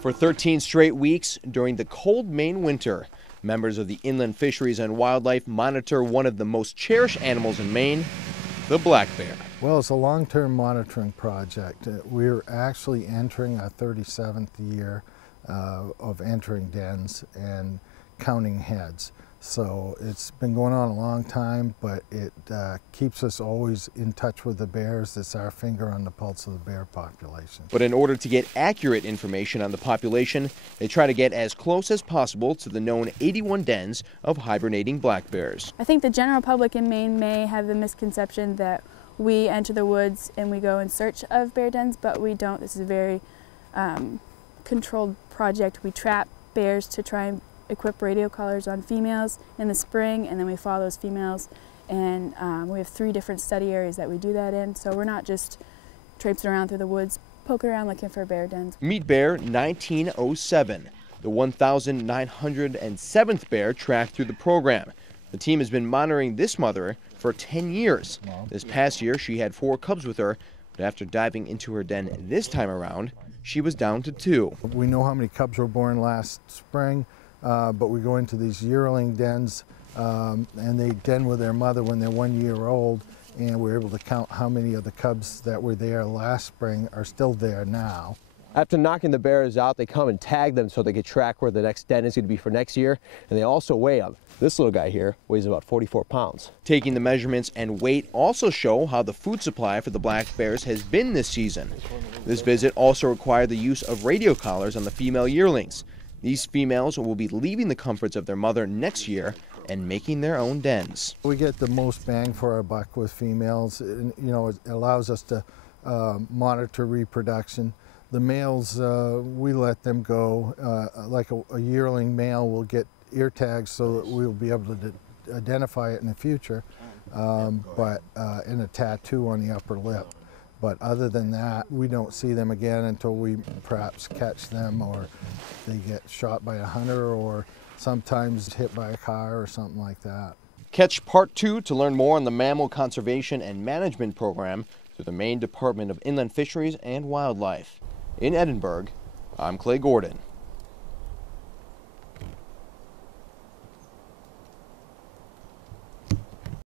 For 13 straight weeks during the cold Maine winter, members of the Inland Fisheries and Wildlife monitor one of the most cherished animals in Maine, the black bear. Well, it's a long-term monitoring project. We're actually entering our 37th year of entering dens and counting heads. So it's been going on a long time, but it keeps us always in touch with the bears. It's our finger on the pulse of the bear population. But in order to get accurate information on the population, they try to get as close as possible to the known 81 dens of hibernating black bears. I think the general public in Maine may have the misconception that we enter the woods and we go in search of bear dens, but we don't. This is a very controlled project. We trap bears to try and equip radio collars on females in the spring, and then we follow those females, and we have 3 different study areas that we do that in, so we're not just traipsing around through the woods poking around looking for bear dens. Meet Bear 1907, the 1,907th bear tracked through the program. The team has been monitoring this mother for 10 years. This past year she had 4 cubs with her, but after diving into her den this time around, she was down to 2. We know how many cubs were born last spring. But we go into these yearling dens and they den with their mother when they're 1 year old, and we're able to count how many of the cubs that were there last spring are still there now. After knocking the bears out, they come and tag them so they can track where the next den is going to be for next year, and they also weigh them. This little guy here weighs about 44 pounds. Taking the measurements and weight also show how the food supply for the black bears has been this season. This visit also required the use of radio collars on the female yearlings. These females will be leaving the comforts of their mother next year and making their own dens. We get the most bang for our buck with females. You know, it allows us to monitor reproduction. The males, we let them go. Like a yearling male will get ear tags so that we'll be able to identify it in the future, and a tattoo on the upper lip. But other than that, we don't see them again until we perhaps catch them, or they get shot by a hunter, or sometimes hit by a car or something like that. Catch Part 2 to learn more on the Mammal Conservation and Management Program through the Maine Department of Inland Fisheries and Wildlife. In Edinburgh, I'm Clay Gordon.